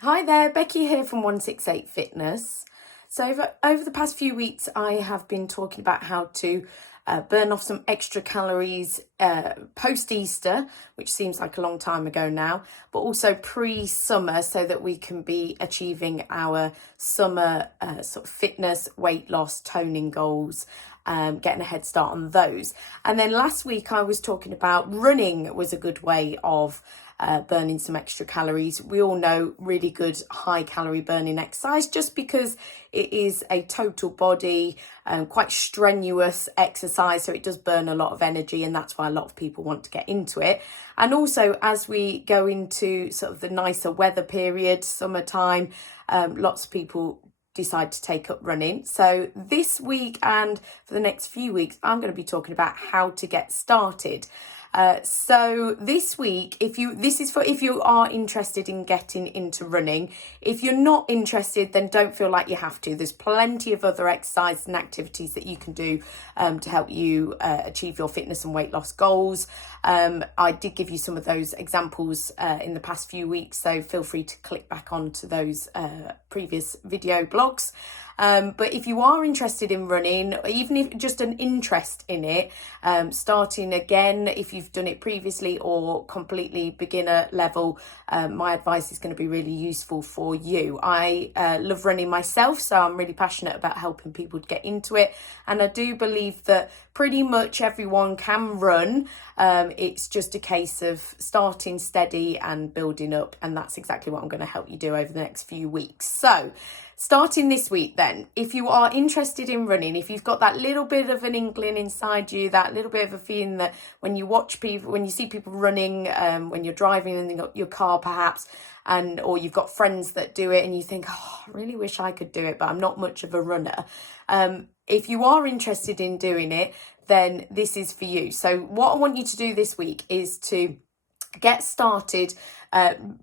Hi there, Becky here from 168 Fitness. So over the past few weeks, I have been talking about how to burn off some extra calories post-Easter, which seems like a long time ago now, but also pre-summer so that we can be achieving our summer sort of fitness, weight loss, toning goals. Getting a head start on those. And then last week I was talking about running was a good way of burning some extra calories. We all know really good high calorie burning exercise just because it is a total body, quite strenuous exercise. So it does burn a lot of energy, and that's why a lot of people want to get into it. And also as we go into sort of the nicer weather period, summertime, lots of people decide to take up running. So this week and for the next few weeks, I'm going to be talking about how to get started. So this week, if you are interested in getting into running. If you're not interested, then don't feel like you have to. There's plenty of other exercises and activities that you can do to help you achieve your fitness and weight loss goals. I did give you some of those examples in the past few weeks, so feel free to click back onto those previous video blogs. But if you are interested in running, even if just an interest in it, starting again, if you've done it previously or completely beginner level, my advice is going to be really useful for you. I love running myself, so I'm really passionate about helping people to get into it. And I do believe that pretty much everyone can run. It's just a case of starting steady and building up. And that's exactly what I'm going to help you do over the next few weeks. So starting this week then, if you are interested in running, if you've got that little bit of an inkling inside you, that little bit of a feeling that when you watch people, when you see people running, when you're driving in your car perhaps, or you've got friends that do it and you think, oh, I really wish I could do it, but I'm not much of a runner. If you are interested in doing it, then this is for you. So what I want you to do this week is to get started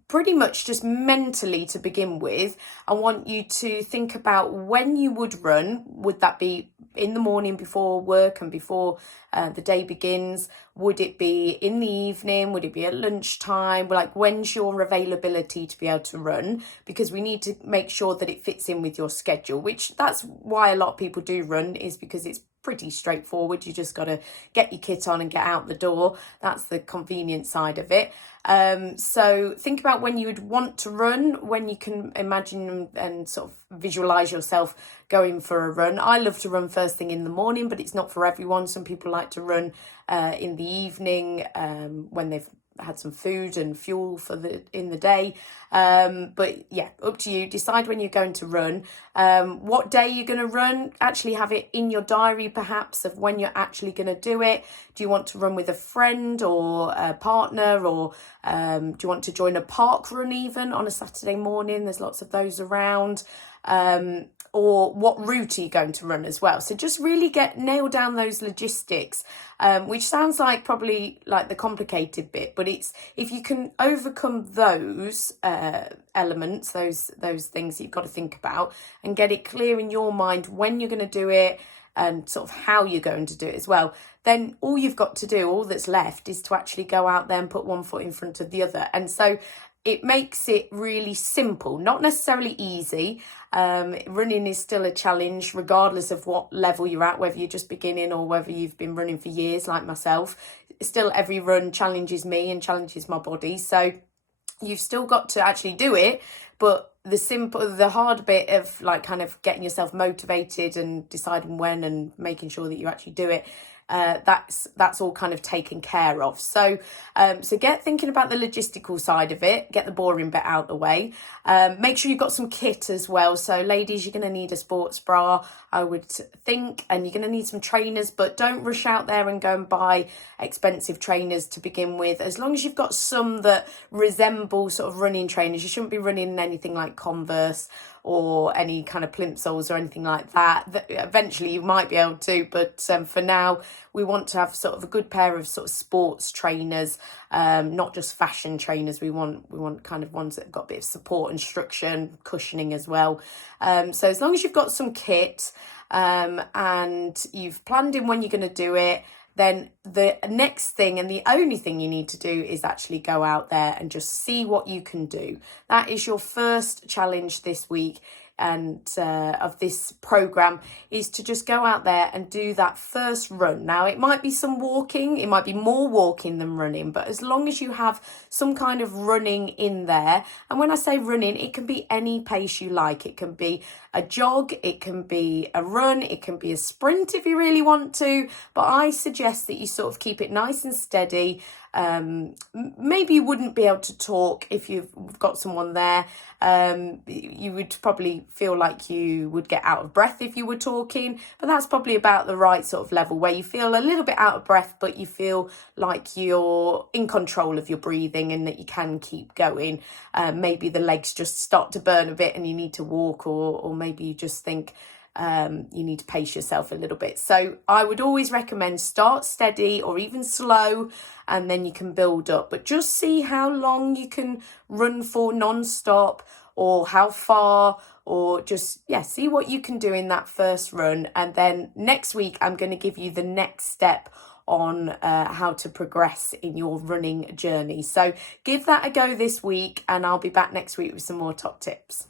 pretty much just mentally to begin with. I want you to think about when you would run. Would that be in the morning before work and before the day begins? Would it be in the evening? Would it be at lunchtime? Like, when's your availability to be able to run? Because we need to make sure that it fits in with your schedule, which that's why a lot of people do run, is because it's pretty straightforward. You just got to get your kit on and get out the door. That's the convenient side of it. So think about when you would want to run, when you can imagine and sort of visualize yourself going for a run. I love to run first thing in the morning, but it's not for everyone. Some people like to run in the evening when they've had some food and fuel in the day. But yeah, up to you. Decide when you're going to run, what day you're going to run. Actually have it in your diary perhaps of when you're actually going to do it. Do you want to run with a friend or a partner, or do you want to join a park run even on a Saturday morning? There's lots of those around. Or what route are you going to run as well? So just really nail down those logistics, which sounds like probably like the complicated bit, but it's, if you can overcome those elements, those things that you've got to think about, and get it clear in your mind when you're going to do it and sort of how you're going to do it as well, then all you've got to do, all that's left, is to actually go out there and put one foot in front of the other. And so it makes it really simple, not necessarily easy. Running is still a challenge, regardless of what level you're at, whether you're just beginning or whether you've been running for years like myself. Still, every run challenges me and challenges my body. So you've still got to actually do it, but the hard bit of like kind of getting yourself motivated and deciding when and making sure that you actually do it, that's all kind of taken care of. So get thinking about the logistical side of it, get the boring bit out the way. Make sure you've got some kit as well. So ladies, you're going to need a sports bra, I would think, and you're going to need some trainers, but don't rush out there and go and buy expensive trainers to begin with. As long as you've got some that resemble sort of running trainers, you shouldn't be running in anything like Converse or any kind of plimsolls or anything like that. Eventually you might be able to, but for now we want to have sort of a good pair of sort of sports trainers, not just fashion trainers. We want kind of ones that have got a bit of support and structure and cushioning as well. So as long as you've got some kit and you've planned in when you're going to do it, then the next thing and the only thing you need to do is actually go out there and just see what you can do. That is your first challenge this week and of this program, is to just go out there and do that first run. Now, it might be some walking, it might be more walking than running, but as long as you have some kind of running in there, and when I say running, it can be any pace you like. It can be a jog, it can be a run, it can be a sprint if you really want to, but I suggest that you sort of keep it nice and steady. Maybe you wouldn't be able to talk if you've got someone there. You would probably feel like you would get out of breath if you were talking, but that's probably about the right sort of level where you feel a little bit out of breath, but you feel like you're in control of your breathing and that you can keep going. Maybe the legs just start to burn a bit and you need to walk, or maybe you just think you need to pace yourself a little bit. So I would always recommend start steady or even slow, and then you can build up, but just see how long you can run for non-stop, or how far, or just, see what you can do in that first run. And then next week, I'm going to give you the next step on how to progress in your running journey. So give that a go this week, and I'll be back next week with some more top tips.